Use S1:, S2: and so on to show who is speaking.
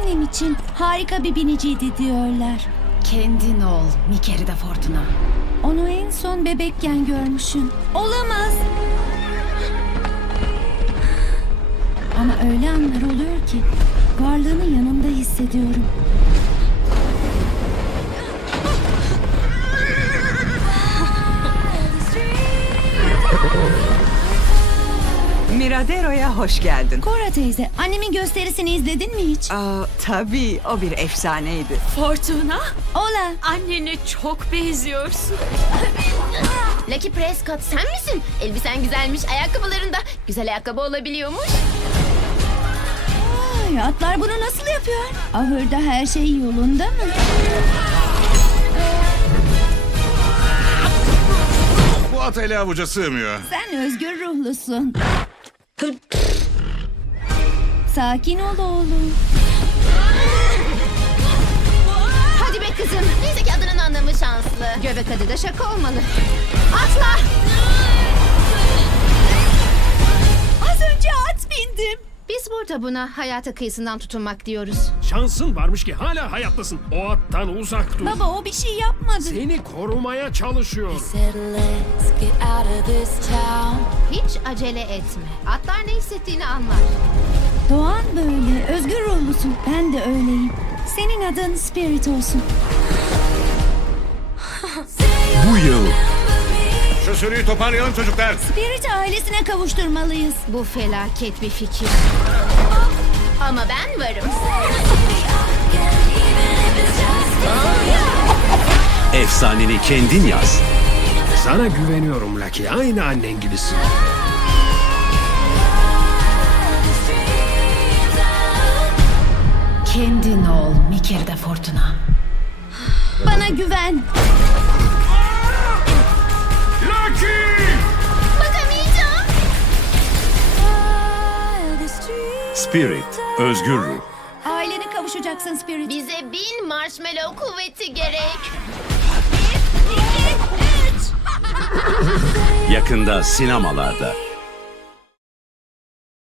S1: annem için harika bir biniciydi diyorlar.
S2: Kendin ol, Mikerida Fortuna.
S1: Onu en son bebekken görmüşüm. Olamaz. Ama öyle anlar oluyor ki varlığını yanımda hissediyorum.
S3: Miradero'ya hoş geldin.
S1: Cora teyze, annemin gösterisini izledin mi hiç?
S3: Tabii o bir efsaneydi.
S4: Fortuna,
S1: Ola.
S4: annene çok benziyorsun.
S5: Lucky Prescott sen misin? Elbisen güzelmiş, ayakkabıların da güzel ayakkabı olabiliyormuş.
S1: Ay, atlar bunu nasıl yapıyor? Ahırda her şey yolunda mı?
S6: Bu at ele avuca sığmıyor.
S1: Sen özgür ruhlusun. Sakin ol oğlum.
S5: Hadi be kızım. Neyse ki adının anlamı şanslı. Göbek adı da şaka olmalı. Atla!
S1: Az önce at bindim.
S5: Biz burada buna hayata kıyısından tutunmak diyoruz.
S7: Şansın varmış ki hala hayattasın. O attan uzak dur.
S1: Baba o bir şey yapmadı.
S7: Seni korumaya çalışıyor.
S5: Hiç acele etme. Atlar ne hissettiğini anlar.
S1: Doğan böyle. Özgür ruhlusun. Ben de öyleyim. Senin adın Spirit olsun.
S6: Bu yıl. Şu sürüyü toparlayalım çocuklar.
S1: Spirit ailesine kavuşturmalıyız.
S5: Bu felaket bir fikir. Ama ben varım.
S8: Efsaneni kendin yaz.
S7: Sana güveniyorum Lucky. Aynı annen gibisin.
S2: Kendin ol, Mikerida Fortuna.
S1: Bana güven.
S5: Bakamayacağım.
S8: Spirit, özgür ruh.
S1: Ailene kavuşacaksın Spirit.
S5: Bize 1000 marshmallow kuvveti gerek.
S8: Yakında sinemalarda.